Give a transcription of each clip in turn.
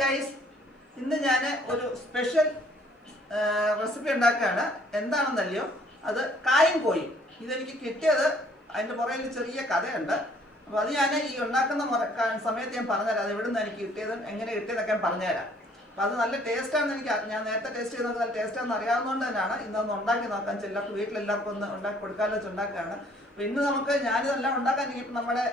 Guys ഇന്ന് ഞാൻ ഒരു സ്പെഷ്യൽ റെസിപ്പി ഉണ്ടാക്കുകയാണ്. എന്താണെന്നല്ലയോ അത് കായും കോയും. ഇതെനിക്ക് കിട്ടിയത് അതിന്റെ പുറകിൽ ചെറിയ കഥയുണ്ട്. അപ്പോൾ അത് ഞാൻ ഈ ഉണ്ടാക്കുന്ന സമയത്ത് ഞാൻ പറഞ്ഞുതരാം. അത് എവിടെ നിന്ന് എനിക്ക് കിട്ടിയതും എങ്ങനെ കിട്ടിയതൊക്കെ ഞാൻ പറഞ്ഞുതരാം. അപ്പോൾ അത് നല്ല ടേസ്റ്റാണെന്ന് എനിക്ക് ഞാൻ നേരത്തെ ടേസ്റ്റ് ചെയ്ത് നോക്കി നല്ല ടേസ്റ്റാണെന്ന് അറിയാവുന്നതുകൊണ്ട് തന്നെയാണ് ഇന്നൊന്ന് ഉണ്ടാക്കി നോക്കാൻ ചിലർക്ക് വീട്ടിലെല്ലാവർക്കും ഒന്ന് ഉണ്ടാക്കി കൊടുക്കാമെന്ന് വെച്ച് ഉണ്ടാക്കുകയാണ്. അപ്പോൾ ഇന്ന് നമുക്ക് ഞാനിതെല്ലാം ഉണ്ടാക്കാൻ ഇപ്പം നമ്മുടെ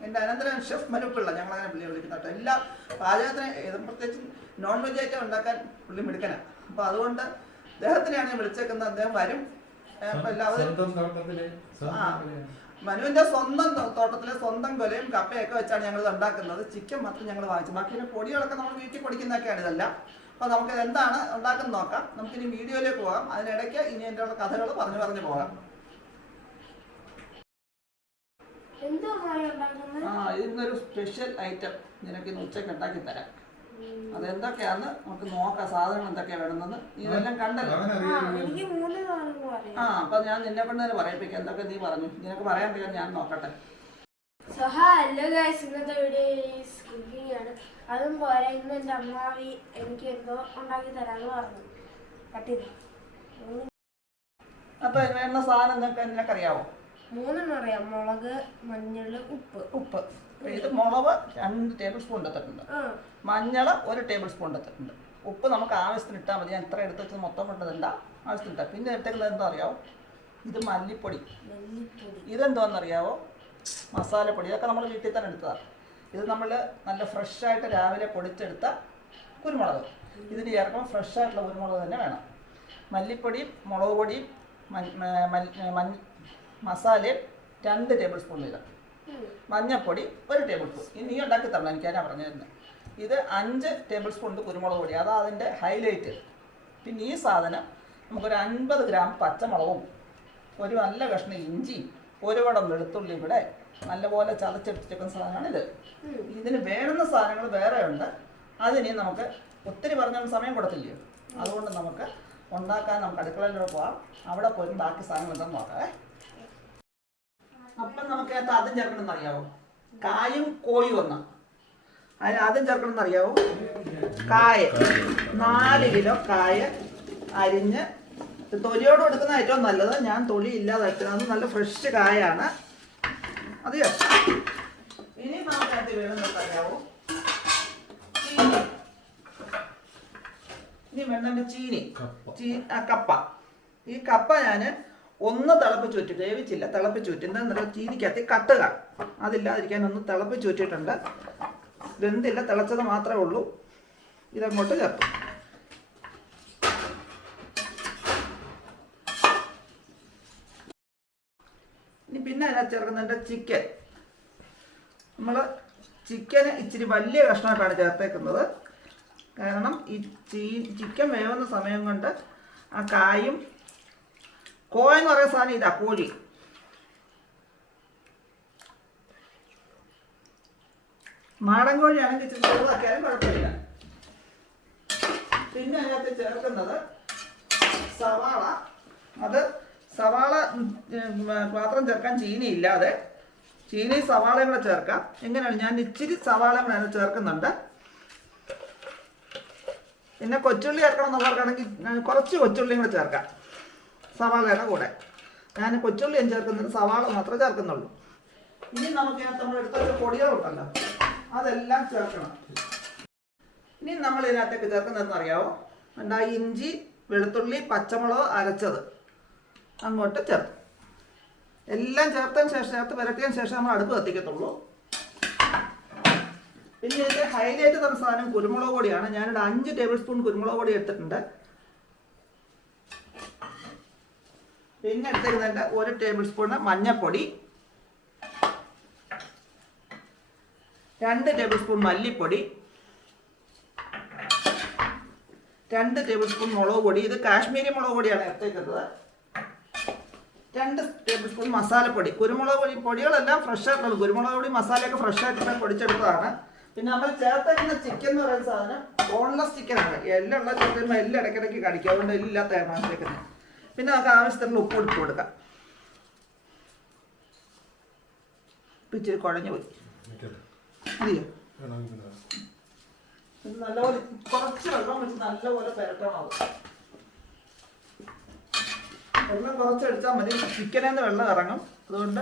എന്റെ അനന്തരം ഷെഫ് മനുപ്പിള്ള ഞങ്ങളങ്ങനെ പുള്ളി വിളിക്കുന്ന കേട്ടോ. എല്ലാ പാചകത്തിന് ഏതും പ്രത്യേകിച്ച് നോൺ വെജ് ഐറ്റം ഉണ്ടാക്കാൻ പുള്ളി മിടുക്കനാണ് അപ്പോൾ അതുകൊണ്ട് അദ്ദേഹത്തിനെയാണ് ഞാൻ വിളിച്ചേക്കുന്നത്. അദ്ദേഹം വരും. എല്ലാവരും ആ. മനുവിന്റെ സ്വന്തം തോട്ടത്തിലെ സ്വന്തം കൊലയും കപ്പയൊക്കെ വെച്ചാണ് ഞങ്ങൾ ഇത് ഉണ്ടാക്കുന്നത്. ചിക്കൻ മാത്രം ഞങ്ങൾ വാങ്ങിച്ചു. ബാക്കി പൊടികളൊക്കെ നമ്മൾ വീട്ടിൽ പൊടിക്കുന്നൊക്കെയാണ് ഇതെല്ലാം. അപ്പോൾ നമുക്ക് എന്താണ് ഉണ്ടാക്കുന്നത് നോക്കാം. നമുക്കിനി വീഡിയോയിലേക്ക് പോകാം. അതിനിടയ്ക്ക് ഇനി എന്റെ കഥകൾ പറഞ്ഞു പറഞ്ഞു പോകാം എന്തോ മായി ഉണ്ടാക്കുന്നത് ആ ഇന്നൊരു സ്പെഷ്യൽ ഐറ്റം നിനക്ക് ഇന്ന് ഉച്ചയ്ക്ക് ഉണ്ടാക്കി തരാം. അതെന്തൊക്കെയാന്ന് നമുക്ക് നോക്കാം. സാധനങ്ങൾ എന്തൊക്കെയാ വേണമെന്ന്. നീ ഇതെല്ലാം കണ്ടല്ലോ. ആ എനിക്ക് മൂന്ന് സാധനങ്ങൾ ആ അറിയാം അപ്പൊ ഞാൻ നിന്നെ കൊണ്ട് തന്നെ പറയിപ്പിക്കാം. എന്തൊക്കെ നീ പറഞ്ഞു. നിനക്ക് പറയാൻ പറ്റും ഞാൻ നോക്കട്ടെ. സോ ഹലോ ഗൈസ് ഇന്നത്തെ വീഡിയോ കുക്കിംഗ് ആണ്. അതും പോലെ ഇന്ന് എന്റെ അമ്മാവി എനിക്ക് എന്തോ ഉണ്ടാക്കി തരാമെന്ന് പറഞ്ഞു. കട്ട് ചെയ്തു. മൂന്ന് അപ്പൊ വേണ്ട സാധനം എന്തൊക്കെ നിനക്കറിയാവോ? മൂന്നെണ്ണം അറിയാം. മുളക് മഞ്ഞൾ ഉപ്പ്. ഉപ്പ്. ഇത് മുളക് രണ്ട് ടേബിൾ സ്പൂൺ എടുത്തിട്ടുണ്ട് മഞ്ഞൾ ഒരു ടേബിൾ സ്പൂൺ എടുത്തിട്ടുണ്ട് ഉപ്പ് നമുക്ക് ആവശ്യത്തിന് ഇട്ടാൽ മതി. ഞാൻ എത്ര എടുത്തിട്ട് മൊത്തം കൊണ്ടതല്ല ആവശ്യത്തിന് ഇട്ടാൽ പിന്നെ എടുത്തേക്കുന്നത് എന്താ അറിയാവോ ഇത് മല്ലിപ്പൊടി. ഇതെന്തോന്നറിയാവോ? മസാലപ്പൊടി. ഇതൊക്കെ നമ്മൾ വീട്ടിൽ തന്നെ എടുത്തതാണ് ഇത് നമ്മൾ നല്ല ഫ്രഷായിട്ട് രാവിലെ പൊടിച്ചെടുത്ത കുരുമുളക്. ഇതിന് ചേർക്കുമ്പോൾ ഫ്രഷായിട്ടുള്ള കുരുമുളക് തന്നെ വേണം. മല്ലിപ്പൊടിയും മുളക് പൊടിയും മഞ്ഞ- മസാലയും രണ്ട് ടേബിൾ സ്പൂൺ വീതം. മഞ്ഞൾപ്പൊടി ഒരു ടേബിൾ സ്പൂൺ. ഇനി നീ ഉണ്ടാക്കി തരണം. പറഞ്ഞു തരുന്നത് ഇത് അഞ്ച് ടേബിൾ സ്പൂൺ കുരുമുളക് പൊടി. അതാ അതിന്റെ ഹൈലൈറ്റ്. പിന്നെ ഈ സാധനം നമുക്കൊരു അൻപത് ഗ്രാം പച്ചമുളകും ഒരു നല്ല കഷ്ണം ഇഞ്ചി ഒരു വടം വെളുത്തുള്ളി ഇവിടെ നല്ലപോലെ ചതച്ചെടുത്തിരിക്കുന്ന സാധനമാണിത്. ഇത് ഇതിന് വേണ്ടുന്ന സാധനങ്ങൾ വേറെ ഉണ്ട്. അതിനി നമുക്ക് ഒത്തിരി പറഞ്ഞ സമയം കൊടുത്തില്ലയോ? അതുകൊണ്ട് നമുക്ക് ഉണ്ടാക്കാൻ നമുക്ക് അടുക്കളയിലൂടെ പോകാം അവിടെ പോയി ബാക്കി സാധനങ്ങൾ എന്താണെന്ന് നോക്കാം അപ്പം നമുക്ക് അതിനകത്ത് ആദ്യം ചേർക്കണമെന്ന് അറിയാവോ? കായും കോയും ഒന്ന്. അതിന് ആദ്യം ചേർക്കണമെന്ന് അറിയാവോ? കായ. നാല് കിലോ കായ അരിഞ്ഞ് തൊലിയോട് കൊടുക്കുന്ന ഏറ്റവും നല്ലത്. ഞാൻ തൊലി ഇല്ലാതാക്കുന്നത് നല്ല ഫ്രഷ് കായാണ്. അതെയോ ഇനി നമുക്കകത്ത് വേണമെന്ന് അറിയാവോ? ചീനി. ഇനി വേണ്ടത് ചീനി. ചീ കപ്പ. ഈ കപ്പ ഞാൻ ഒന്ന് തിളപ്പിച്ച് ചുറ്റി വേവിച്ചില്ല തിളപ്പിച്ച് ചുറ്റി എന്താ ചീനിക്കകത്ത് കട്ടുക അതില്ലാതിരിക്കാൻ ഒന്ന് തിളപ്പിച്ച് ചുറ്റിയിട്ടുണ്ട് വെന്തില്ല തിളച്ചത് മാത്രമേ ഉള്ളൂ. ഇതങ്ങോട്ട് ചേർത്തു ഇനി പിന്നെ അതിനകത്ത് ചേർക്കുന്നുണ്ട് ചിക്കൻ. നമ്മൾ ചിക്കന് ഇച്ചിരി വലിയ കഷ്ണമായിട്ടാണ് ചേർത്തേക്കുന്നത്. കാരണം ഈ ചിക്കൻ വേവുന്ന സമയം കൊണ്ട് ആ കായും കോ എന്ന് പറയുന്ന സാധനം ഇതാ കോഴി. നാടൻ കോഴിയാണെങ്കിൽ ഇച്ചിരി ചെറുതാക്കിയാലും കുഴപ്പമില്ല. പിന്നെ അതിനകത്ത് ചേർക്കുന്നത് സവാള. അത് സവാള ഉം, ചേർക്കാൻ ചീനി ഇല്ലാതെ. ചീനി സവാളയും കൂടെ ചേർക്കാം. എങ്ങനെയാണ്? ഞാൻ ഇച്ചിരി സവാളയും കൂടെ അതിന് ചേർക്കുന്നുണ്ട്. പിന്നെ കൊച്ചുള്ളി ചേർക്കണം എന്നുള്ളവർക്കാണെങ്കിൽ കുറച്ച് കൊച്ചുള്ളിയും കൂടെ ചേർക്കാം. സവാളയുടെ കൂടെ. ഞാൻ കൊച്ചുള്ളി ഞാൻ ചേർക്കുന്നത് സവാള മാത്രമേ ചേർക്കുന്നുള്ളൂ. ഇനി നമുക്ക് നമ്മൾ എടുത്ത ഒരു പൊടികളുണ്ടല്ലോ അതെല്ലാം ചേർക്കണം. ഇനി നമ്മൾ ഇതിനകത്തേക്ക് ചേർക്കുന്നതെന്ന് അറിയാവോ? എന്താ ഇഞ്ചി വെളുത്തുള്ളി പച്ചമുളക് അരച്ചത്. അങ്ങോട്ട് ചേർത്ത് എല്ലാം ചേർത്തതിന് ശേഷം ചേർത്ത് പുരട്ടിയതിന് ശേഷം നമ്മൾ അടുപ്പ് കത്തിക്കത്തുള്ളൂ. പിന്നെ ഇതിന്റെ ഹൈലൈറ്റ് തന്ന സാധനം കുരുമുളക് പൊടിയാണ്. ഞാനിവിടെ അഞ്ച് ടേബിൾ സ്പൂൺ കുരുമുളക് പൊടി എടുത്തിട്ടുണ്ട്. പിന്നെ എടുത്തിരുന്നുണ്ട് ഒരു ടേബിൾ സ്പൂൺ മഞ്ഞപ്പൊടി. രണ്ട് ടേബിൾ സ്പൂൺ മല്ലിപ്പൊടി. രണ്ട് ടേബിൾ സ്പൂൺ മുളക് പൊടി. ഇത് കാശ്മീരി മുളക് പൊടിയാണ് എടുത്തേക്കുന്നത് രണ്ട് ടേബിൾ സ്പൂൺ മസാലപ്പൊടി. കുരുമുളക് പൊടി പൊടികളെല്ലാം ഫ്രഷ് ആയിട്ടുള്ളത് കുരുമുളക് പൊടി മസാലയൊക്കെ ഫ്രഷ് ആയിട്ട് പൊടിച്ചെടുത്തതാണ്. പിന്നെ നമ്മൾ ചേർത്തേക്കുന്ന ചിക്കൻ എന്ന് പറയുന്ന സാധനം ബോൺലെസ് ചിക്കനാണ് ഉള്ള ചിക്കൻ എല്ലാം ഇടയ്ക്കിടയ്ക്ക് കടിക്കും. അതുകൊണ്ട് എല്ലാം മനസ്സിലേക്കുന്നത് പിന്നെ നമുക്ക് ആവശ്യത്തിനുള്ള ഉപ്പ് ഇട്ട് കൊടുക്കാം. ഇച്ചിരി കുഴഞ്ഞു പോയി. മതിയോ നല്ലപോലെ കുറച്ച് വെള്ളം വെച്ച് നല്ലപോലെ പുരട്ടണം അത്. വെള്ളം കുറച്ച് ഒഴിച്ചാൽ മതി. ചിക്കനിൽ നിന്ന് വെള്ളം ഇറങ്ങും. അതുകൊണ്ട്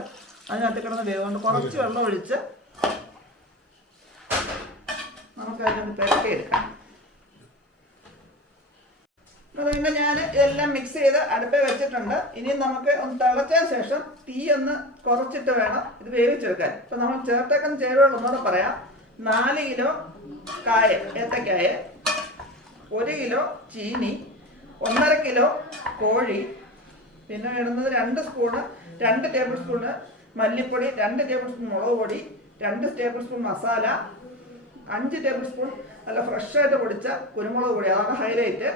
അതിനകത്ത് കിടന്ന് വേവുകൊണ്ട് കുറച്ച് വെള്ളം ഒഴിച്ച് നമുക്ക് അതിനൊന്ന് പുരട്ടിയെടുക്കാം. അതുകൊണ്ട് ഞാൻ ഇതെല്ലാം മിക്സ് ചെയ്ത് അടുപ്പേ വെച്ചിട്ടുണ്ട്. ഇനി നമുക്ക് ഒന്ന് തിളച്ചതിന് ശേഷം തീ ഒന്ന് കുറച്ചിട്ട് വേണം ഇത് വേവിച്ച് വെക്കാൻ. ഇപ്പൊ നമ്മൾ ചേർത്തേക്കുന്ന ചേരുവകൾ ഒന്നുകൂടെ പറയാം. നാല് കിലോ കായ ഏത്തക്കായ ഒരു കിലോ ചീനി ഒന്നര കിലോ കോഴി പിന്നെ ഇടുന്നത് രണ്ട് സ്പൂണ് രണ്ട് ടേബിൾ സ്പൂണ് മല്ലിപ്പൊടി രണ്ട് ടേബിൾ സ്പൂൺ മുളക് പൊടി രണ്ട് ടേബിൾ സ്പൂൺ മസാല അഞ്ച് ടേബിൾ സ്പൂൺ നല്ല ഫ്രഷായിട്ട് പൊടിച്ച കുരുമുളക് പൊടി. അതാണ് ഹൈലൈറ്റ്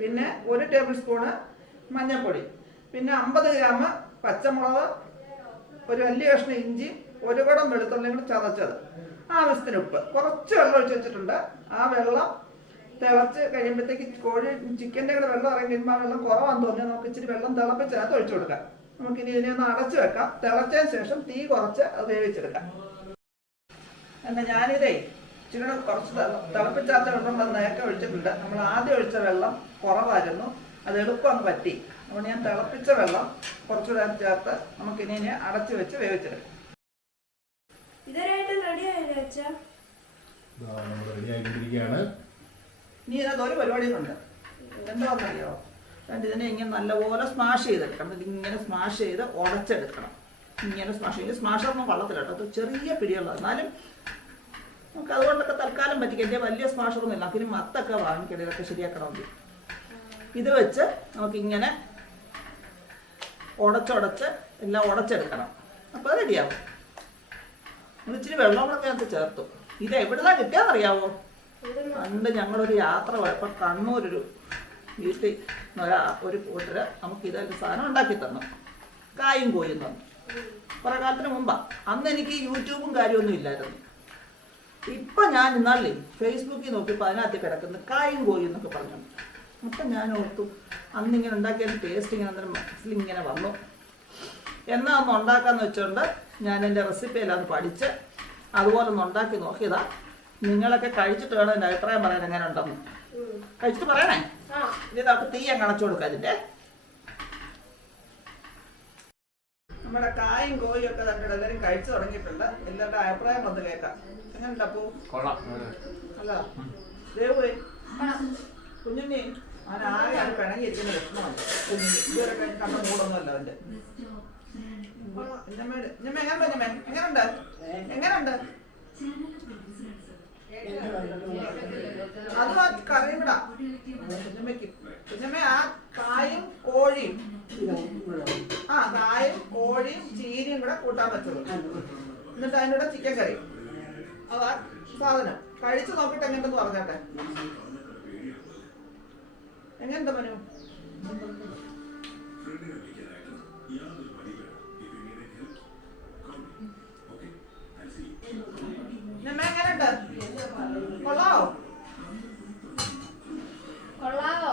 പിന്നെ ഒരു ടേബിൾ സ്പൂണ് മഞ്ഞൾപ്പൊടി. പിന്നെ അമ്പത് ഗ്രാം പച്ചമുളക് ഒരു വലിയ കഷ്ണം ഇഞ്ചി ഒരു കുടം വെളുത്തുള്ളിയും കൂടി ചതച്ചത്. ആവശ്യത്തിന് ഉപ്പ്. കുറച്ച് വെള്ളം ഒഴിച്ച് വെച്ചിട്ടുണ്ട്. ആ വെള്ളം തിളച്ച് കഴിയുമ്പോഴത്തേക്ക് കോഴി ചിക്കന്റെ കൂടെ വെള്ളം ഇറങ്ങി കഴിയുമ്പോൾ ആ വെള്ളം കുറവാന്ന് തോന്നിയാൽ നമുക്ക് ഇച്ചിരി വെള്ളം തിളപ്പിച്ചതിനകത്ത് ഒഴിച്ചു കൊടുക്കാം. നമുക്കിനി ഇതിനെ ഒന്ന് അടച്ചു വെക്കാം. തിളച്ചതിന് ശേഷം തീ കുറച്ച് അത് വേവിച്ചെടുക്കാം. എന്നാൽ ഞാനിതേ ഇച്ചിരി കുറച്ച് തിള- തിളപ്പിച്ചാത്ത വെള്ളം നേരത്തെ ഒഴിച്ചിട്ടുണ്ട്. നമ്മൾ ആദ്യം ഒഴിച്ച വെള്ളം കുറവായിരുന്നു. അത് എളുപ്പം അങ്ങ് പറ്റി. അതുകൊണ്ട് ഞാൻ തിളപ്പിച്ച വെള്ളം കുറച്ചുകൂടെ ചേർത്ത് നമുക്ക് ഇനി അടച്ചു വെച്ച് വേവിച്ചെടുക്കാം. ഇതുവരെയായിട്ട് റെഡി ആയില്ലേ അച്ഛാ? ഇതാ നമ്മൾ റെഡി ആയിക്കൊണ്ടിരിക്കുകയാണ് ഇനി ഇതിനകത്ത് ഒരു പരിപാടിയുണ്ട് എന്താണെന്നറിയോ? രണ്ട് ഇതിനെ ഇങ്ങനെ നല്ലപോലെ സ്മാഷ് ചെയ്തെടുക്കണം. ഇതിങ്ങനെ ഇങ്ങനെ സ്മാഷ് ചെയ്ത് ഉടച്ചെടുക്കണം. ഇങ്ങനെ സ്മാഷ് ചെയ്ത് സ്മാഷ് ഒന്നും അത് ചെറിയ പിടിയുള്ളത്. എന്നാലും നമുക്ക് അതുകൊണ്ടൊക്കെ തൽക്കാലം പറ്റിക്കും എന്റെ വലിയ സ്മാഷറൊന്നും ഇല്ല അതിന് മത്തൊക്കെ വാങ്ങിക്കണം ഇതൊക്കെ ശരിയാക്കണമെങ്കിൽ. ഇത് വെച്ച് നമുക്കിങ്ങനെ ഉടച്ചുടച്ച് എല്ലാം ഉടച്ചെടുക്കണം. അപ്പോൾ റെഡിയാവും. നമ്മൾ ഇച്ചിരി വെള്ളം കൂടെ അതിനകത്ത് ചേർത്തു. ഇത് എവിടുന്നാ കിട്ടിയാന്നറിയാവോ പണ്ട് ഞങ്ങളൊരു യാത്ര പോയപ്പോൾ കണ്ണൂരൊരു വീട്ടിൽ ഒരാ ഒരു കൂട്ടര് നമുക്ക് ഇതൊരു സാധനം ഉണ്ടാക്കി തന്നു. കായും കോയും തന്നു. കുറെ കാലത്തിന് മുമ്പാ. അന്ന് എനിക്ക് യൂട്യൂബും കാര്യമൊന്നും ഇല്ലായിരുന്നു. ഇപ്പൊ ഞാൻ ഇന്നാളേ ഫേസ്ബുക്കിൽ നോക്കിയപ്പോൾ അതിനകത്ത് കിടക്കുന്ന കായും കോയും എന്നൊക്കെ പറഞ്ഞു. അപ്പം ഞാൻ ഓർത്തു അന്ന് ഇങ്ങനെ ഉണ്ടാക്കിയ ടേസ്റ്റ് ഇങ്ങനെ അന്നേരം മനസ്സിൽ ഇങ്ങനെ വന്നു. എന്നാ ഒന്ന് ഉണ്ടാക്കാന്ന് വെച്ചുകൊണ്ട് ഞാൻ എന്റെ റെസിപ്പി എല്ലാം ഒന്ന് പഠിച്ച് അതുപോലെ ഒന്ന് ഉണ്ടാക്കി നോക്കിയതാ. നിങ്ങളൊക്കെ കഴിച്ചിട്ട് വേണം എന്റെ അഭിപ്രായം പറയാൻ എങ്ങനെ ഉണ്ടെന്ന് കഴിച്ചിട്ട് പറയണേ? ആ. ഇനി നമുക്ക് തീ അങ്ങ് അണച്ചു കൊടുക്കാം അതിന്റെ. നമ്മുടെ കായും കോയും ഒക്കെ തന്നെ എല്ലാവരും കഴിച്ചു തുടങ്ങിയിട്ടുണ്ട്. എല്ലാവരുടെ അഭിപ്രായം വന്ന് കേൾക്കാം. എങ്ങനെയുണ്ട് അപ്പൂ? കൊള്ളാം. അല്ല. ദേവുവേ. കുഞ്ഞുണ്ണി. അത് പിണങ്ങി ഇരിക്കുന്ന വിഷമമുണ്ട് ഇതുവരെ കണ്ട മൂടൊന്നുമല്ല കുഞ്ഞമ്മ എങ്ങനെയുണ്ട് കുഞ്ഞമ്മ എങ്ങനെയുണ്ട്? എങ്ങനെയുണ്ട്? അതും ആ കറിയും കൂടാ കുഞ്ഞമ്മയ്ക്ക് കുഞ്ഞമ്മ ആ കായും കോഴിയും ആ കായും കോഴിയും ചീനിയും കൂടെ കൂട്ടാൻ പറ്റുള്ളൂ എന്നിട്ട് അതിന്റെ കൂടെ ചിക്കൻ കറി അതാ സാധനം കഴിച്ചു നോക്കിയിട്ട് എങ്ങനെയുണ്ടെന്ന് പറഞ്ഞാട്ടെ എങ്ങനെയുണ്ട് മനു? കൊള്ളാവോ? കൊള്ളാവോ?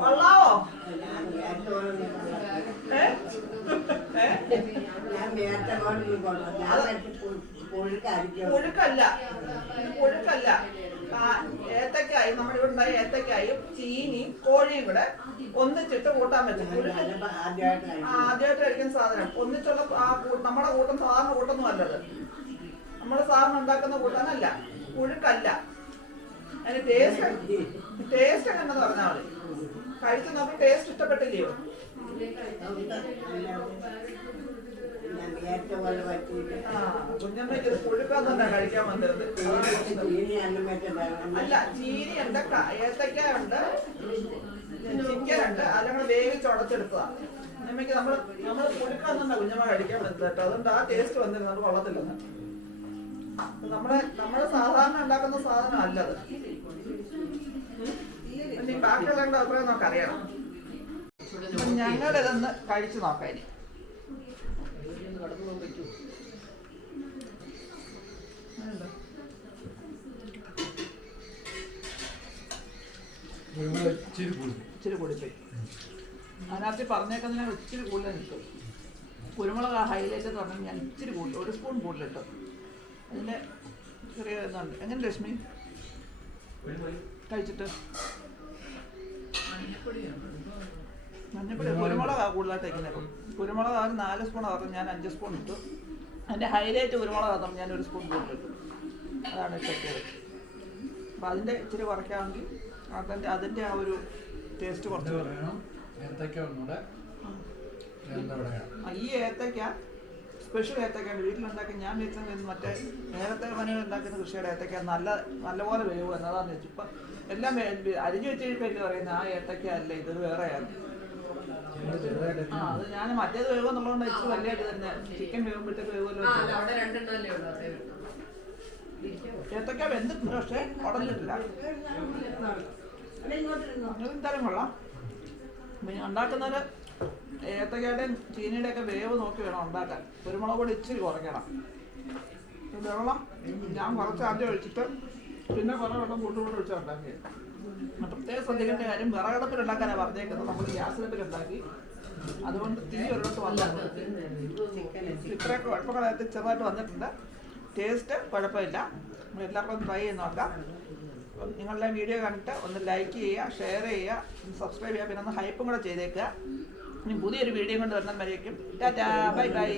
കൊള്ളാവോ? ഏ? ഏ? ഏത്തക്കായും നമ്മുടെ ഇവിടെ ഉണ്ടായ ഏത്തക്കായും ചീനിയും കോഴിയും കൂടെ ഒന്നിച്ചിട്ട് കൂട്ടാൻ പറ്റും. ആദ്യമായിട്ട് കഴിക്കുന്ന സാധനം ഒന്നിച്ചുള്ള ആ നമ്മുടെ കൂട്ടം സാധാരണ കൂട്ടൊന്നും അല്ലത്. നമ്മുടെ സാധാരണ ഉണ്ടാക്കുന്ന കൂട്ടാനല്ല പുഴുക്കല്ല. അതിന് ടേസ്റ്റ് ടേസ്റ്റ് എങ്ങനെ പറഞ്ഞാൽ മതി. കഴിച്ച് നോക്കി ടേസ്റ്റ് ഇഷ്ടപ്പെട്ടില്ലയോ? കഴിക്കാൻ അല്ല ചീനി ഉണ്ട് ഏത്തക്ക ഉണ്ട് ചിക്കൻ ഉണ്ട് അതെല്ലാം കൂടെ വേവിച്ച് ഉടച്ചെടുത്തതാ. കുഞ്ഞമ്മയ്ക്ക് നമ്മൾ നമ്മൾ പുഴുക്കാൻ തന്നെ കുഞ്ഞമ്മ കഴിക്കാൻ കേട്ടോ. അതുകൊണ്ട് ആ ടേസ്റ്റ് വന്നിരുന്നത് അത് കൊള്ളത്തില്ലെന്ന്. നമ്മുടെ നമ്മുടെ സാധാരണ ഉണ്ടാക്കുന്ന സാധനം അല്ലത്. ബാക്കിയുള്ള അഭിപ്രായം നമുക്ക് അറിയണം ഞങ്ങളിതൊന്ന് കഴിച്ചു നോക്കാം അങ്ങനെയുണ്ടോ? ഇച്ചിരി കൂടി ഇച്ചിരി കൂടിപ്പോയി അതിനകത്ത് പറഞ്ഞേക്കുന്നതിന് ഇച്ചിരി കൂടുതൽ കിട്ടും. കുരുമുളക് ഹൈലൈറ്റ് എന്ന് പറഞ്ഞാൽ ഞാൻ ഇച്ചിരി കൂടുതൽ ഒരു സ്പൂൺ കൂടുതലിട്ടു അതിന്റെ ചെറിയ ഇതുണ്ട്. എങ്ങനെ ലക്ഷ്മി? കഴിച്ചിട്ട്? മഞ്ഞപ്പൊടി കുരുമുളകാണ് കൂടുതലായിട്ട് വയ്ക്കുന്നത് കുരുമുളക് ആകെ നാല് സ്പൂൺ ആകും ഞാൻ അഞ്ച് സ്പൂൺ ഇട്ടു. അതിന്റെ ഹൈലൈറ്റ് കുരുമുളക് ആകും ഞാൻ ഒരു സ്പൂൺ കൂടുതൽ ഇട്ടു. അതാണ് ഇട്ടത്. അപ്പം അതിന്റെ ഇച്ചിരി കുറയ്ക്കാമെങ്കിൽ അതിന്റെ അതിന്റെ ആ ഒരു ടേസ്റ്റ് കുറച്ച് ഈ ഏത്തക്ക സ്പെഷ്യൽ ഏത്തക്കയാണ് വീട്ടിലുണ്ടാക്കി ഞാൻ വെച്ചത് മറ്റേ നേരത്തെ മനോഹർ ഉണ്ടാക്കുന്ന കൃഷിയുടെ ഏത്തക്ക നല്ല നല്ലപോലെ വേവ് എന്നതാന്ന് വെച്ചു. ഇപ്പം എല്ലാം അരിഞ്ഞു വെച്ച് കഴിയുമ്പോൾ പറയുന്നത് ആ ഏത്തക്ക അല്ല ഇത് വേറെയാണ്. ആ അത് ഞാൻ മറ്റേത് തന്നെ. ചിക്കൻ വേവുമ്പോഴത്തേക്ക് അവിടെ ഉള്ളൂ അതേ ഉള്ളൂ. ഏത്തയ്ക്ക വെന്തിട്ടുണ്ട് പക്ഷേ ഉടഞ്ഞിട്ടില്ല എന്തായാലും കൊള്ളാം. പിന്നെ ഉണ്ടാക്കുന്നത് ഏത്തക്കയുടെയും ചീനിയുടെ ഒക്കെ വേവ് നോക്കി വേണം ഉണ്ടാക്കാൻ. കുരുമുളക് പൊടി ഇച്ചിരി കുറയ്ക്കണം. വെള്ളം ഞാൻ കുറച്ച് ആദ്യം ഒഴിച്ചിട്ട് പിന്നെ കുറേ വെള്ളം കൂട്ടുകൂടെ ഒഴിച്ചാൽ ഉണ്ടാക്കിയത് പ്രത്യേകം ശ്രദ്ധിക്കേണ്ട കാര്യം വിറകടപ്പിൽ ഉണ്ടാക്കാനാണ് പറഞ്ഞേക്കുന്നത്. നമ്മൾ ഗ്യാസിലപ്പിൽ ഉണ്ടാക്കി. അതുകൊണ്ട് തീ ഒരിടത്ത് വന്ന ഇത്രയൊക്കെ കുഴപ്പങ്ങളായിട്ട് ചെറുതായിട്ട് വന്നിട്ടുണ്ട്. ടേസ്റ്റ് കുഴപ്പമില്ല. നമ്മൾ എല്ലാവർക്കും ട്രൈ ചെയ്ത് നോക്കാം. നിങ്ങളുടെ വീഡിയോ കണ്ടിട്ട് ഒന്ന് ലൈക്ക് ചെയ്യുക ഷെയർ ചെയ്യുക സബ്സ്ക്രൈബ് ചെയ്യുക പിന്നെ ഒന്ന് ഹൈപ്പും കൂടെ ചെയ്തേക്കുക. ഇനി പുതിയൊരു വീഡിയോ കൊണ്ട് വരുന്ന വരേക്കും ടാറ്റാ. Bye bye.